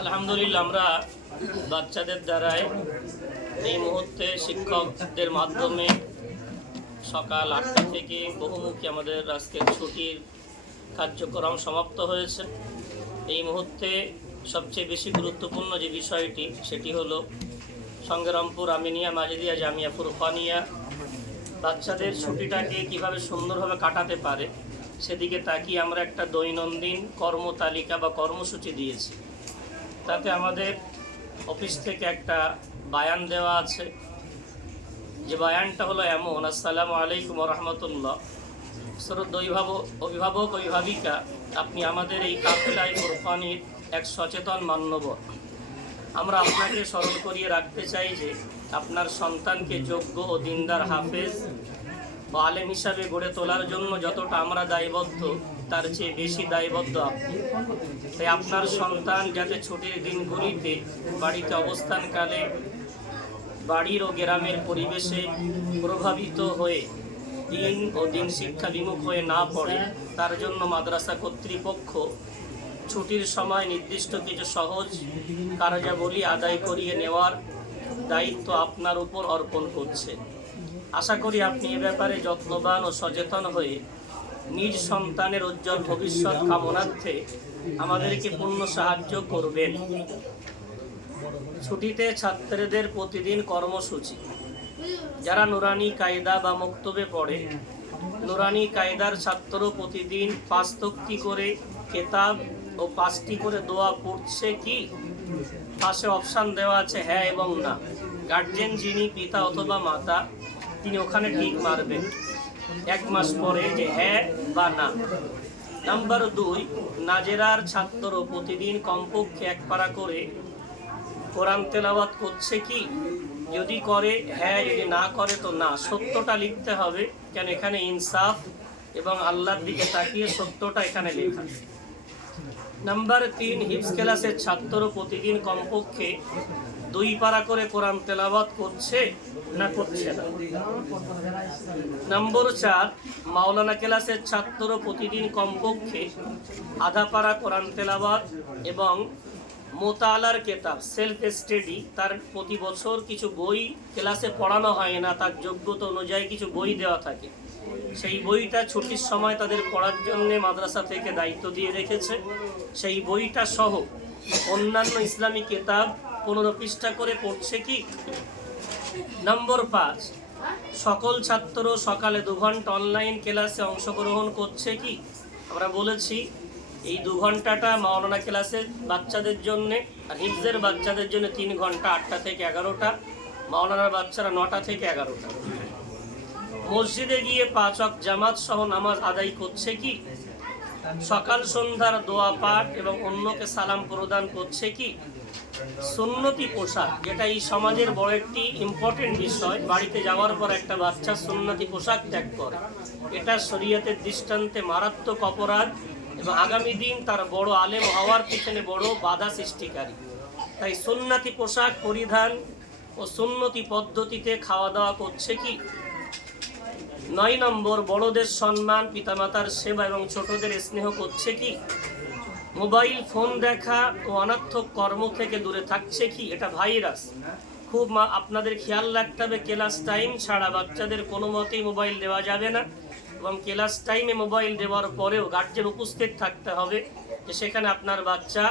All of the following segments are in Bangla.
আলহামদুলিল্লাহ, আমরা বাচ্চাদের দ্বারাই এই মুহূর্তে শিক্ষকদের মাধ্যমে সকাল 8টা থেকে বহুমুখী আমাদের আজকের ছুটির কার্যক্রম সমাপ্ত হয়েছে। এই মুহূর্তে সবচেয়ে বেশি গুরুত্বপূর্ণ যে বিষয়টি সেটি হলো সংগ্রামপুর আমিনিয়া মাজিদিয়া জামিয়া ফুরকানিয়া বাচ্চাদের ছুটিটাকে কিভাবে সুন্দরভাবে কাটাতে পারে সেদিকে তাকিয়ে আমরা একটা দৈনন্দিন কর্মতালিকা বা কর্মসূচি দিয়েছি। তাতে আমাদের অফিস থেকে একটা বায়ান দেওয়া আছে, যে বায়ানটা হলো এমন: আসসালামু আলাইকুম রহমতুল্লাহ। শ্রদ্ধেয় অভিভাবক অভিভাবিকা, আপনি আমাদের এই কাফেলায় ফুরকানির এক সচেতন মান্যবর। আমরা আপনাকে স্মরণ করিয়ে রাখতে চাই যে আপনার সন্তানকে যোগ্য ও দিনদার হাফেজ বা আলেম হিসাবে গড়ে তোলার জন্য যতটা আমরা দায়বদ্ধ তার চেয়ে বেশি দায়বদ্ধ আপনি। তাই আপনার সন্তান যাতে ছুটির দিনগুলিতে বাড়িতে অবস্থানকালে বাড়ির ও গ্রামের পরিবেশে প্রভাবিত হয়ে দিন ও দিন শিক্ষা বিমুখ হয়ে না পড়ে, তার জন্য মাদ্রাসা কর্তৃপক্ষ ছুটির সময় নির্দিষ্ট কিছু সহজ কার্যাবলী আদায় করিয়ে নেওয়ার দায়িত্ব আপনার উপর অর্পণ করছে। আশা করি আপনি এ ব্যাপারে যত্নবান ও সচেতন হয়ে নিজ সন্তানের উজ্জ্বল ভবিষ্যৎ কামনার্থে আমাদেরকে পূর্ণ সাহায্য করবেন। ছুটিতে ছাত্রদের প্রতিদিন কর্মসূচি। যারা নুরানি কায়দা বা মক্তবে পড়ে, নুরানি কায়দার ছাত্র প্রতিদিন 5 তক্তি করে কেতাব ও 5টি করে দোয়া পড়ছে কি? পাশে অপশান দেওয়া আছে হ্যাঁ এবং না। গার্জেন যিনি পিতা অথবা মাতা, তিনি ওখানে টিক মারবেন 1 মাস পরে যে হ্যাঁ বা না। নাম্বার 2, নাজেরার ছাত্র প্রতিদিন কমপক্ষে 1 পারা করে কোরআন তেলাওয়াত করছে কি? যদি করে হ্যাঁ, যদি না করে তো না। সত্যটা লিখতে হবে, কেন এখানে ইনসাফ এবং আল্লাহর দিকে তাকিয়ে সত্যটা এখানে লেখা। নাম্বার 3, হিফজ ক্লাসের ছাত্র প্রতিদিন কমপক্ষে 2 পারা করে কোরআন তেলাওয়াত করছে না করছে না। নম্বর 4, মাওলানা ক্লাসের ছাত্র প্রতিদিন কমপক্ষে আধা পারা কোরআন তেলাওয়াত এবং মোতালার কেতাব সেলফ স্টাডি, তার প্রতি বছর কিছু বই ক্লাসে পড়ানো হয় না, তার যোগ্যতা অনুযায়ী কিছু বই দেওয়া থাকে। সেই বইটা ছুটির সময় তাদের পড়ার জন্য মাদ্রাসা থেকে দায়িত্ব দিয়ে রেখেছে। সেই বইটা সহ অন্যান্য ইসলামী কেতাব 15 পৃষ্ঠা করে পড়ছে কি? নম্বর 5, সকল ছাত্র সকালে 2 ঘন্টা অনলাইন ক্লাসে অংশগ্রহণ করছে কি? আমরা বলেছি এই 2 ঘন্টাটা মাওলানা ক্লাসের বাচ্চাদের জন্য, আর হিফজের বাচ্চাদের জন্য 3 ঘন্টা, 8টা থেকে 11টা। মাওলানার বাচ্চারা 9টা থেকে 11টা। মসজিদে গিয়ে 5 ওয়াক্ত জামাত সহ নামাজ আদায় করছে কি? সকাল সন্ধ্যার দোয়া পাঠ এবং অন্যকে সালাম প্রদান করছে কি? সুন্নতি পোশাক, যেটা এই সমাজের বড় একটি ইম্পর্টেন্ট বিষয়। বাড়িতে যাওয়ার পর একটা বাচ্চা সুন্নতি পোশাক ত্যাগ করে, এটা শরীয়তের দৃষ্টান্তে মারাত্মক অপরাধ এবং আগামী দিন তার বড় আলেম হওয়ার পিছনে বড় বাধা সৃষ্টিকারী। তাই সুন্নতি পোশাক পরিধান ও সুন্নতি পদ্ধতিতে খাওয়া দাওয়া করছে কি? 9 নম্বর, বড়দের সম্মান, পিতামাতার সেবা এবং ছোটদের স্নেহ করছে কি? মোবাইল ফোন দেখা ও অনর্থক কর্ম থেকে দূরে থাকছে কি? এটা ভাইরাস, খুব আপনাদের খেয়াল রাখতে হবে। ক্লাস টাইম ছাড়া বাচ্চাদের কোনো মতেই মোবাইল দেওয়া যাবে না, এবং ক্লাস টাইমে মোবাইল দেওয়ার পরেও গার্জেন উপস্থিত থাকতে হবে, যে সেখানে আপনার বাচ্চা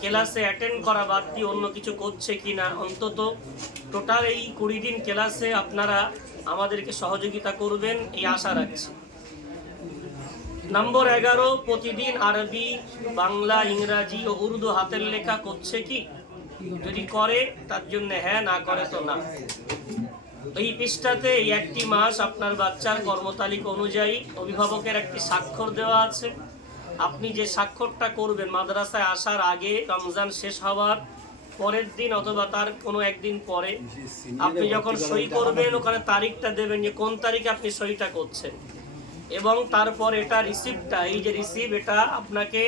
ক্লাসে অ্যাটেন্ড করা বাদ দিয়ে অন্য কিছু করছে কি না। অন্তত টোটাল এই 20 দিন ক্লাসে আপনারা আমাদেরকে সহযোগিতা করবেন, এই আশা রাখছি। নম্বর 11, প্রতিদিন আরবি, বাংলা, ইংরাজি ও উর্দু হাতের লেখা করছে কি? যদি করে তার জন্য হ্যাঁ, না করে তো না। এই পৃষ্ঠাতে এই 1টি মাস আপনার বাচ্চার কর্মতালিকা অনুযায়ী অভিভাবকের একটি স্বাক্ষর দেওয়া আছে। আপনি যে স্বাক্ষরটা করবেন মাদ্রাসায় আসার আগে, রমজান শেষ হওয়ার পরের দিন অথবা তার কোনো একদিন পরে, আপনি যখন সই করবেন ওখানে তারিখটা দেবেন যে কোন তারিখে আপনি সইটা করছেন, এবং তারপর এটা রিসিপ্টটা, এই যে রিসিপ্ট, এটা আপনাকে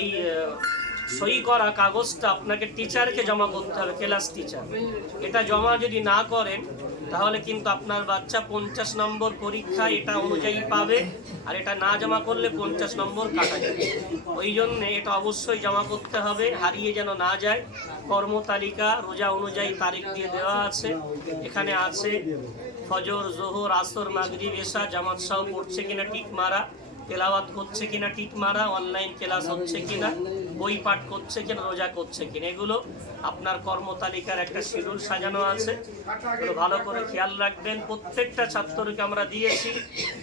এই সই করা কাগজটা আপনাকে টিচারকে জমা করতে হবে, ক্লাস টিচার। এটা জমা যদি না করেন তাহলে কিন্তু আপনার বাচ্চা 50 নম্বর পরীক্ষা এটা অনুযায়ী পাবে, আর এটা না জমা করলে 50 নম্বর কাটা যাবে। ওই জন্যে এটা অবশ্যই জমা করতে হবে, হারিয়ে যেন না যায়। কর্মতালিকা রোজা অনুযায়ী তারিখ দিয়ে দেওয়া আছে, এখানে আছে ফজর, জোহর, আসর, মাগরিব, এশা জামাত সহ পড়ছে কিনা টিক মারা, তেলাওয়াত করছে কিনা টিক মারা, অনলাইন ক্লাস হচ্ছে কিনা, বই পাঠ করছে কিনা, রোজা করছে কিনা, এগুলো আপনার কর্মতালিকার একটা শিডিউল সাজানো আছে। এগুলো ভালো করে খেয়াল রাখবেন। প্রত্যেকটা ছাত্রকে আমরা দিয়েছি।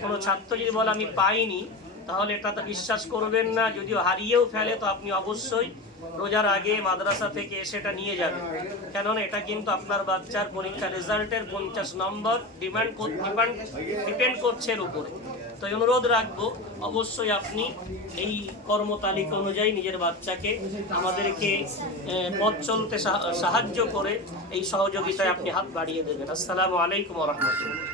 কোনো ছাত্র যদি বলে আমি পাইনি, তাহলে এটা তো বিশ্বাস করবেন না। যদিও হারিয়েও ফেলে তো আপনি অবশ্যই রোজার আগে মাদ্রাসা থেকে এসে এটা নিয়ে যাবেন, কেননা এটা কিন্তু আপনার বাচ্চার পরীক্ষার রেজাল্টের 50 নম্বর ডিপেন্ড করছে এর উপরে। তো অনুরোধ রাখবো অবশ্যই আপনি এই কর্মতালিকা অনুযায়ী নিজের বাচ্চাকে আমাদেরকে পথ চলতে সাহায্য করে এই সহযোগিতায় আপনি হাত বাড়িয়ে দেবেন। আসসালামু আলাইকুম ওয়া রাহমাতুল্লাহ।